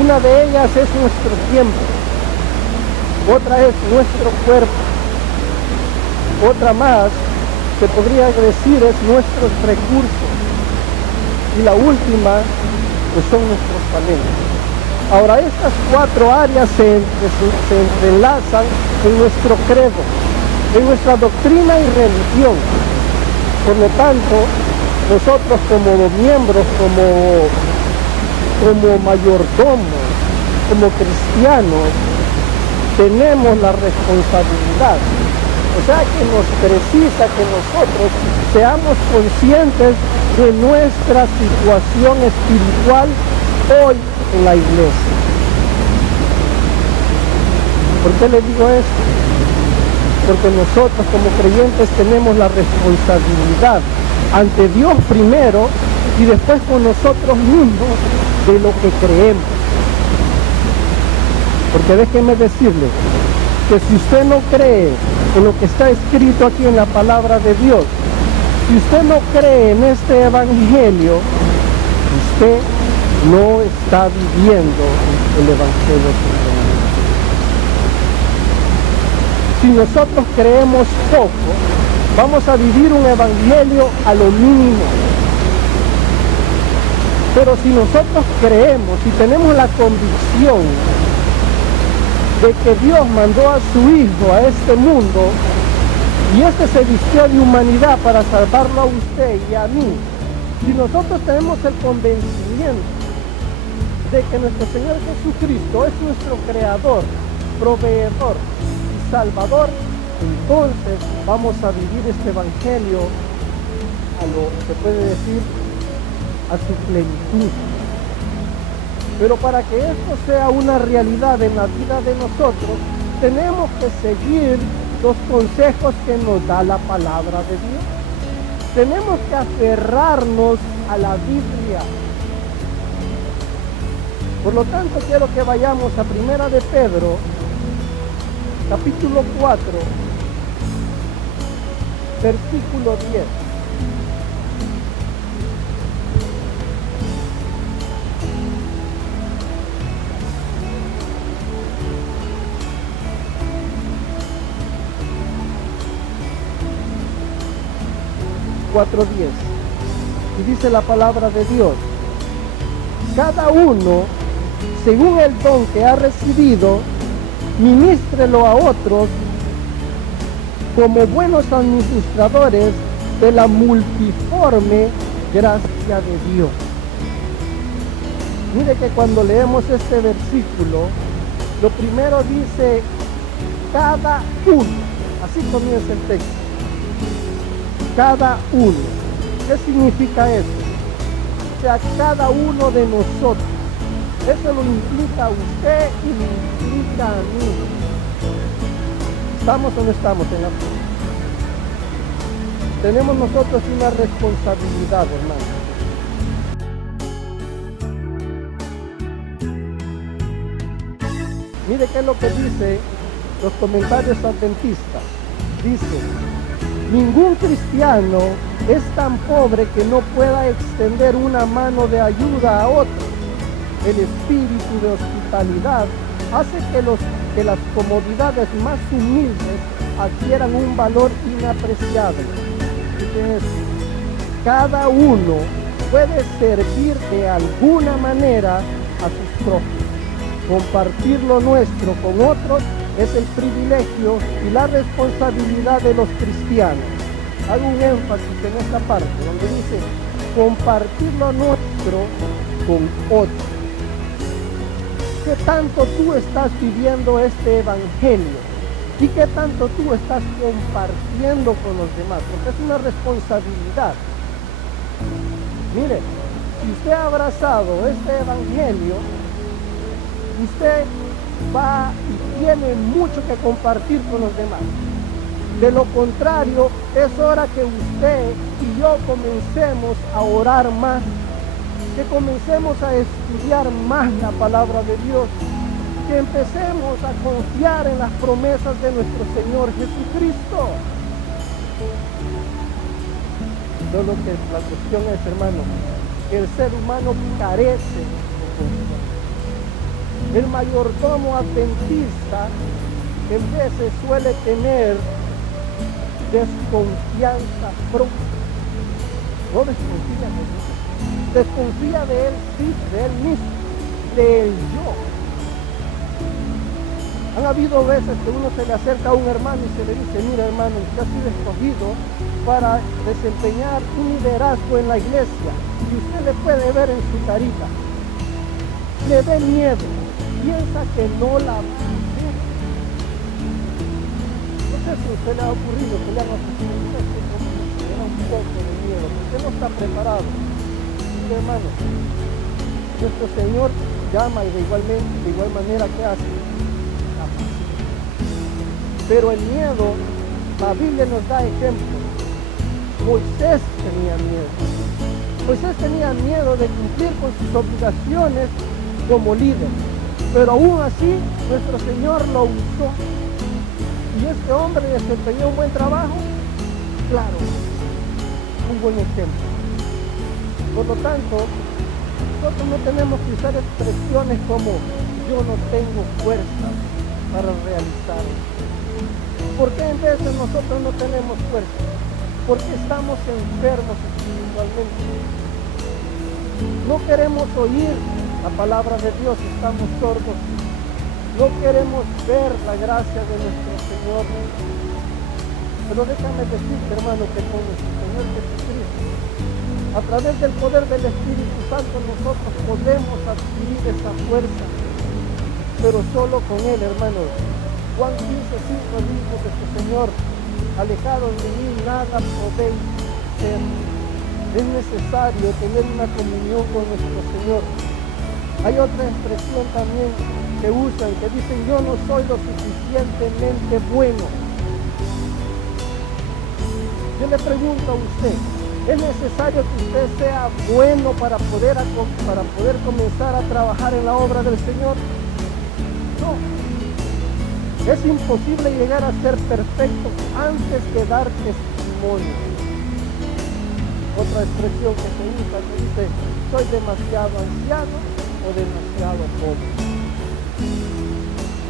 Una de ellas es nuestro tiempo, otra es nuestro cuerpo, otra más se podría decir es nuestros recursos, y la última pues son nuestros talentos. Ahora, estas 4 áreas se entrelazan en nuestro credo, en nuestra doctrina y religión. Por lo tanto, nosotros como miembros, como mayordomos, como cristianos, tenemos la responsabilidad. O sea que nos precisa que nosotros seamos conscientes de nuestra situación espiritual hoy en la iglesia. ¿Por qué le digo esto? Porque nosotros como creyentes tenemos la responsabilidad ante Dios primero y después con nosotros mismos de lo que creemos. Porque déjeme decirle que si usted no cree en lo que está escrito aquí en la palabra de Dios, si usted no cree en este evangelio, usted no está viviendo el evangelio simplemente. Si nosotros creemos poco, vamos a vivir un evangelio a lo mínimo. Pero si nosotros creemos y tenemos la convicción de que Dios mandó a su Hijo a este mundo y este se vistió de humanidad para salvarlo a usted y a mí, si nosotros tenemos el convencimiento de que nuestro Señor Jesucristo es nuestro creador, proveedor y salvador, entonces vamos a vivir este evangelio a lo que se puede decir a su plenitud. Pero para que esto sea una realidad en la vida de nosotros, tenemos que seguir los consejos que nos da la palabra de Dios. Tenemos que aferrarnos a la Biblia. Por lo tanto, quiero que vayamos a Primera de Pedro, capítulo 4, versículo 10. Y dice la palabra de Dios: cada uno, según el don que ha recibido, ministrelo a otros como buenos administradores de la multiforme gracia de Dios. Mire que cuando leemos este versículo, lo primero dice cada uno, así comienza el texto. Cada uno. ¿Qué significa eso? O sea, cada uno de nosotros. Eso lo implica a usted y lo implica a mí. ¿Estamos o no estamos en la fe? Tenemos nosotros una responsabilidad, hermano. Mire qué es lo que dice los comentarios adventistas. Dice: ningún cristiano es tan pobre que no pueda extender una mano de ayuda a otro. El espíritu de hospitalidad hace que las comodidades más humildes adquieran un valor inapreciable. Entonces, cada uno puede servir de alguna manera a sus propios. Compartir lo nuestro con otros es el privilegio y la responsabilidad de los cristianos. Hago un énfasis en esta parte donde dice compartir lo nuestro con otros. ¿Qué tanto tú estás viviendo este evangelio? ¿Y qué tanto tú estás compartiendo con los demás? Porque es una responsabilidad. Mire, si usted ha abrazado este evangelio, usted va y tiene mucho que compartir con los demás. De lo contrario, es hora que usted y yo comencemos a orar más, que comencemos a estudiar más la palabra de Dios, que empecemos a confiar en las promesas de nuestro Señor Jesucristo. Solo que la cuestión es, hermano, que el ser humano carece de confianza. El mayordomo adventista en veces suele tener desconfianza propia. No desconfía de Dios. Desconfía de él, sí, de él mismo, del yo. Han habido veces que uno se le acerca a un hermano y se le dice: mira, hermano, usted ha sido escogido para desempeñar un liderazgo en la iglesia, y usted le puede ver en su carita. Le ve miedo, piensa que no la va a hacer. No sé si a usted le ha ocurrido que le han ofrecido un poco de miedo, porque no está preparado. Mire, hermano, nuestro Señor llama y de igual manera que hace. Pero el miedo, la Biblia nos da ejemplo. Moisés tenía miedo. Moisés tenía miedo de cumplir con sus obligaciones como líder. Pero aún así, nuestro Señor lo usó. ¿Y este hombre desempeñó un buen trabajo? Claro, un buen ejemplo. Por lo tanto, nosotros no tenemos que usar expresiones como: yo no tengo fuerza para realizarlo. ¿Por qué en vez de nosotros no tenemos fuerza? Porque estamos enfermos espiritualmente. No queremos oír la palabra de Dios, estamos sordos. No queremos ver la gracia de nuestro Señor. Pero déjame decirte, hermano, que con nuestro Señor Jesucristo, a través del poder del Espíritu Santo, nosotros podemos adquirir esa fuerza. Pero solo con Él, hermano. Juan 15:5 dijo de su Señor: alejados de mí nada podéis hacer. Es necesario tener una comunión con nuestro Señor. Hay otra expresión también que usan, que dicen: yo no soy lo suficientemente bueno. Yo le pregunto a usted, ¿es necesario que usted sea bueno para poder comenzar a trabajar en la obra del Señor? No. Es imposible llegar a ser perfecto antes que dar testimonio. Otra expresión que se usa que dice: soy demasiado anciano o demasiado joven.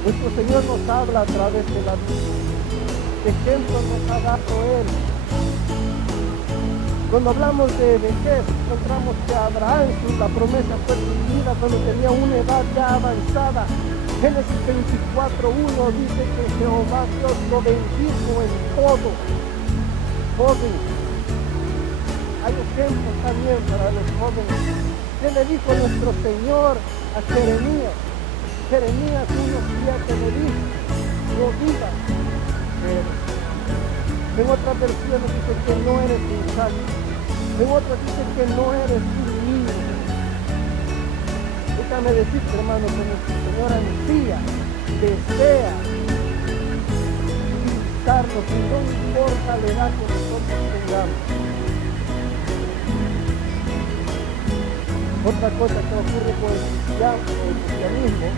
Nuestro Señor nos habla a través de la Biblia. ¿Qué ejemplo nos ha dado Él? Cuando hablamos de vejez, encontramos que Abraham, la promesa fue cumplida cuando tenía una edad ya avanzada. Génesis 24:1 dice que Jehová Dios lo bendijo en todo. Joven. Hay ejemplos también para los jóvenes. ¿Qué le dijo nuestro Señor a Jeremías? Jeremías 1:7 le dijo: no vivas, pero. En otras versiones dice que no eres muchacho. En otras dice que no eres un niño. Déjame decirte, hermano, que nuestro Señor ansía, desea utilizarnos, y no importa la edad que nosotros tengamos. Otra cosa que ocurre con el cristianismo,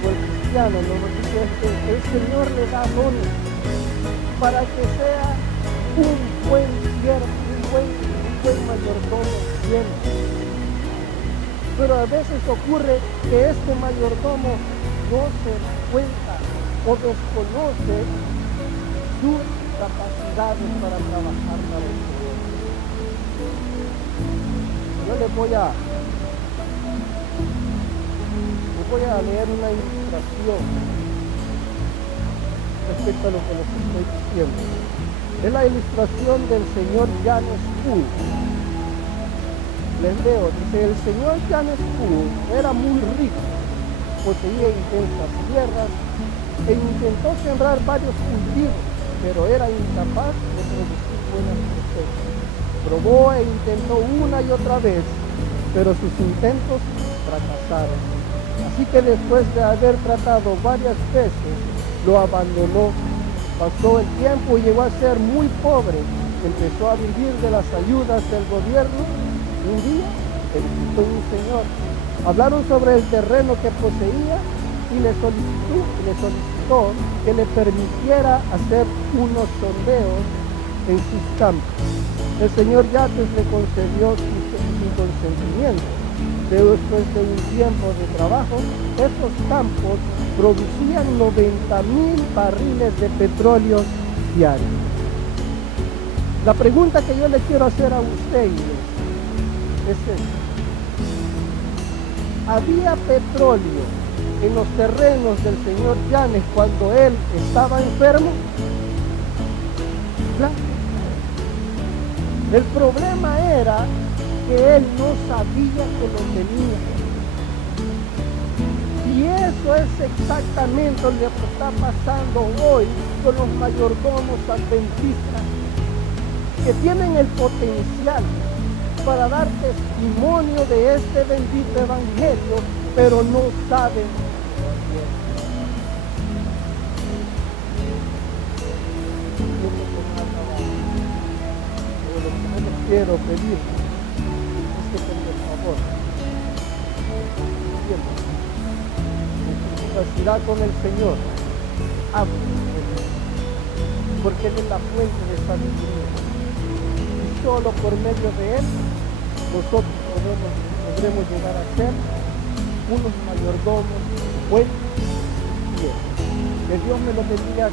o el cristiano, ¿no? Es que el Señor le da dones para que sea un buen siervo, un buen mayordomo siempre. Pero a veces ocurre que este mayordomo no se da cuenta o desconoce sus capacidades para trabajar para el Señor. Yo les voy a leer una ilustración respecto a lo que les estoy diciendo. Es la ilustración del señor James Poole. Les leo, dice: el señor James Poole era muy rico, poseía intensas tierras e intentó sembrar varios cultivos, pero era incapaz de producir buenas cosechas. Probó e intentó una y otra vez, pero sus intentos fracasaron. Así que después de haber tratado varias veces, lo abandonó. Pasó el tiempo y llegó a ser muy pobre. Empezó a vivir de las ayudas del gobierno. Un día le visitó un señor. Hablaron sobre el terreno que poseía y le solicitó que le permitiera hacer unos sondeos en sus campos. El señor Yates le concedió su consentimiento. después de un tiempo de trabajo, estos campos producían 90,000 barriles de petróleo diarios. La pregunta que yo le quiero hacer a usted es esta: ¿había petróleo en los terrenos del señor Yanes cuando él estaba enfermo? Claro. El problema era que él no sabía que lo tenía. Y eso es exactamente lo que está pasando hoy con los mayordomos adventistas, que tienen el potencial para dar testimonio de este bendito evangelio, pero no saben lo que les quiero pedir es que por favor en su capacidad con el Señor hablen, porque Él es la fuente de sabiduría y solo por medio de Él nosotros podremos llegar a ser unos mayordomos buenos y fieles. Que Dios me lo bendiga.